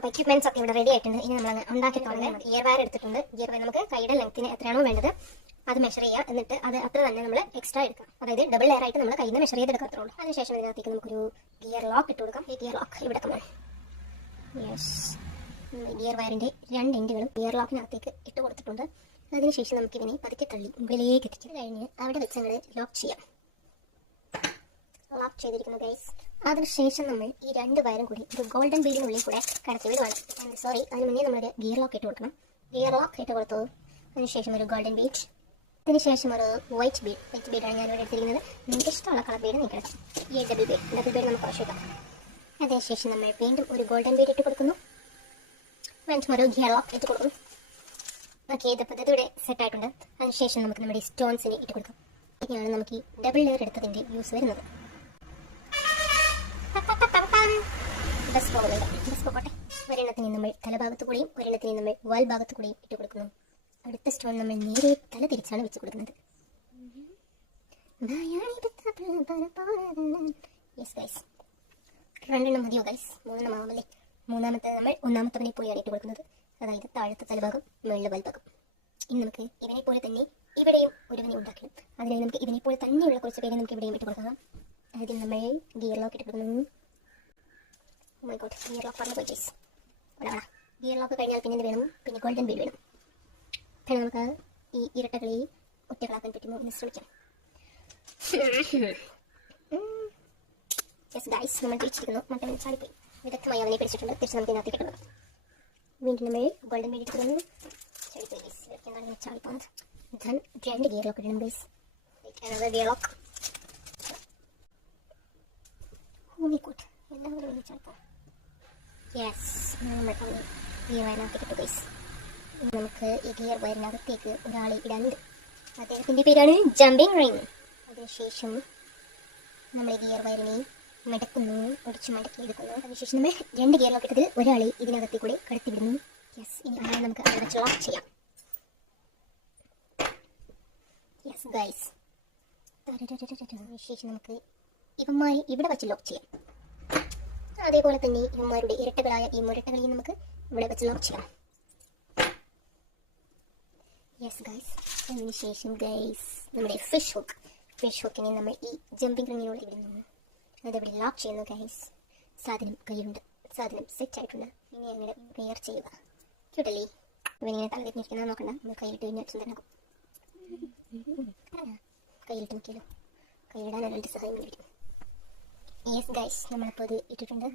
അപ്പോൾ എക്യുപ്മെന്റ്സ് ഒക്കെ ഇവിടെ റെഡി ആയിട്ടുണ്ട്. ഇനി നമ്മൾ ഉണ്ടാക്കി തുടങ്ങാൻ ഗിയർ വയർ എടുത്തിട്ടുണ്ട്. ഗിയർ വയർ നമുക്ക് കൈയുടെ ലെങ്ത്തിന് എത്രയാണോ വേണ്ടത് അത് മെഷർ ചെയ്യുക. എന്നിട്ട് അത് അത്ര തന്നെ നമ്മൾ എക്സ്ട്രാ എടുക്കാം. അതായത് ഡബിൾ ലെയർ ആയിട്ട് നമ്മൾ കയ്യിൽ നിന്ന് മെഷർ ചെയ്തെടുക്കത്തുള്ളൂ. അതിനുശേഷം ഇതിനകത്തേക്ക് നമുക്കൊരു ഗിയർ ലോക്ക് ഇട്ട് കൊടുക്കാം. ഈ ഗിയർ ലോക്ക് ഇവിടെ തന്നെ യെസ് ഗിയർ വയറിന്റെ 2 എൻഡുകളും ഗിയർ ലോക്കിനകത്തേക്ക് ഇട്ട് കൊടുത്തിട്ടുണ്ട്. അതിനുശേഷം നമുക്ക് ഇതിനെ പതുക്കെ തള്ളി മുകളിലേക്ക് എത്തിച്ചു കഴിഞ്ഞ് അവിടെ വെച്ച് അങ്ങനെ ലോക്ക് ചെയ്യാം. ലോക്ക് ചെയ്തിരിക്കുന്നു ഗൈസ്. അതിനുശേഷം നമ്മൾ ഈ 2 വയറും കൂടി ഒരു ഗോൾഡൻ ബീഡിനുള്ളിൽ കൂടെ കടത്തി വിടുവാണ്. സോറി, അതിന് മുന്നേ നമ്മളൊരു ഗിയർ ലോക്ക് ഇട്ട് കൊടുക്കണം. ഗിയർ ലോക്ക് ഇട്ട് കൊടുത്തു. അതിനുശേഷം ഒരു ഗോൾഡൻ ബീഡ്, അതിനുശേഷം ഒരു വൈറ്റ് ബീഡാണ് ഞാനിവിടെ എടുത്തിരിക്കുന്നത്. നിങ്ങൾക്ക് ഇഷ്ടമുള്ള കളർ ബീഡ് നിങ്ങൾ ഈ ഡബിൾ ബീഡ് നമുക്ക് ആവശ്യമില്ല. അതിനുശേഷം നമ്മൾ വീണ്ടും ഒരു ഗോൾഡൻ ബീഡ് ഇട്ട് കൊടുക്കുന്നു. വീണ്ടും ഒരു ഗിയർ ലോക്ക് ഇട്ട് കൊടുക്കുന്നു. ഓക്കെ, ഇതിപ്പോൾ ഇവിടെ സെറ്റ് ആയിട്ടുണ്ട്. അതിനുശേഷം നമുക്ക് നമ്മുടെ സ്റ്റോൺസിനെ ഇട്ട് കൊടുക്കാം. ഇങ്ങനെയാണ് നമുക്ക് ഈ ഡബിൾ ലെയർ എടുത്തതിൻ്റെ യൂസ് വരുന്നത്. ബസ് പോകട്ടെ. ഒരെണ്ണത്തിന് നമ്മൾ തലഭാഗത്ത് കൂടിയും ഒരെണ്ണത്തിന് നമ്മൾ വാൽ ഭാഗത്ത് കൂടിയും ഇട്ട് കൊടുക്കുന്നു. അടുത്ത സ്റ്റോൺ നമ്മൾ നേരെ തല തിരിച്ചാണ് വെച്ച് കൊടുക്കുന്നത്. യെസ് ഗൈസ്, 2 എണ്ണം മതിയോ ഗൈസ്? 3 എണ്ണം ആവുമല്ലേ? മൂന്നാമത്തെ നമ്മൾ ഒന്നാമത്തവനെ പോലെയാണ് ഇട്ട് കൊടുക്കുന്നത്. അതായത് താഴത്തെ തലഭാഗം മുകളിലെ വാൽഭാഗം. ഇനി നമുക്ക് ഇവനെ പോലെ തന്നെ ഇവിടെയും ഒരുവനെ ഉണ്ടാക്കണം. അതിനായി നമുക്ക് ഇവനെ പോലെ തന്നെയുള്ള കുറച്ച് പേരെ നമുക്ക് ഇവിടെയും ഇട്ട് കൊടുക്കാം. ആദ്യം നമ്മൾ ഗിയർ ലോക്ക് ഇട്ട് കൊടുക്കുന്നു. ഗിയർ ലോക്ക് പറഞ്ഞു പോയി ഗൈസ്. ഗിയർ ലോക്ക് കഴിഞ്ഞാൽ പിന്നെ എന്ത് വേണം? പിന്നെ ഗോൾഡൻ ബീഡ് വേണം. പിന്നെ നമുക്ക് ഈ ഇരട്ടകളെ ഒറ്റകളാക്കാൻ പറ്റുമോ എന്ന് ശ്രമിക്കാം. യെസ് ഗൈസ്, നമ്മൾ തിരിച്ചിരിക്കുന്നു. മറ്റവൻ ചാടിപ്പോയി. വിദഗ്ധമായി അവനെ പിടിച്ചിട്ടുണ്ട്. തിരിച്ച് നമുക്ക് ഇതിനകത്ത് കിട്ടണം. വീണ്ടും നമ്മൾ ഗോൾഡൻ ബീഡ് ഇട്ടിരുന്നു. ചാടിപ്പോയി ഗൈസ്. ഇവരൊക്കെയാണ് ചാടിപ്പോകുന്നത്. ദെൻ 2 ഗിയർ ലോക്ക് ഇടണം ഗൈസ്. Gear lock. ഓമിക്കോട്ട് എല്ലാവരും ചാടിപ്പോ. യെസ്, നമ്മൾ ഗിയർ വയറിനകത്ത് കിട്ടും ഗൈസ്. നമുക്ക് ഈ ഗിയർ വയറിനകത്തേക്ക് ഒരാളെ ഇടാനുണ്ട്. അദ്ദേഹത്തിൻ്റെ പേരാണ് ജമ്പിങ് റിങ്. അതിനുശേഷം നമ്മൾ ഗിയർ വയറിനെ മടക്കുന്നു, ഒടിച്ച് മടക്കി എടുക്കുന്നു. അതിനുശേഷം നമ്മൾ 2 ഗിയർ ലോക്ക് ഇട്ടതിൽ ഒരാളെ ഇതിനകത്തെ കൂടെ കടത്തിവിടുന്നു. യെസ്, ഇനി അങ്ങനെ നമുക്ക് അവിടെ വെച്ച് ലോക്ക് ചെയ്യാം. യെസ് ഗൈസ്, അതിനുശേഷം നമുക്ക് ഇവന്മാരെ ഇവിടെ വെച്ച് ലോക്ക് ചെയ്യാം. അതേപോലെ തന്നെ ഇവന്മാരുടെ ഇരട്ടകളായ ഈ മുരട്ടകളെയും നമുക്ക് ഇവിടെ വെച്ച് ലോക്ക് ചെയ്യാം. യെസ് ഗൈസ്, അതിനുശേഷം ഗൈസ് നമ്മുടെ ഫിഷ് ഹുക്കിനെ നമ്മൾ ഈ ജമ്പിങ് റിങ്ങിനോട് ഇടുന്നു. അതവിടെ ലോക്ക് ചെയ്യുന്നു ഗൈസ്. സാധനം കയ്യിലുണ്ട്, സാധനം സെറ്റ് ആയിട്ടുണ്ട്. ഇനി അങ്ങനെ ക്ലിയർ ചെയ്യുക. ക്യൂട്ടല്ലേ? ഇവനിങ്ങനെ തലതിരിഞ്ഞിരിക്കുന്ന നോക്കണ്ട, നമ്മൾ കയ്യിലിട്ട് കഴിഞ്ഞാൽ സുന്ദരനാക്കും. കയ്യിലിട്ട് നോക്കിയല്ലോ, കൈയിടാൻ രണ്ട് സഹായം വേണ്ടി വരും. യെസ് ഗൈസ്, നമ്മളിപ്പോൾ ഇത് ഇട്ടിട്ടുണ്ട്.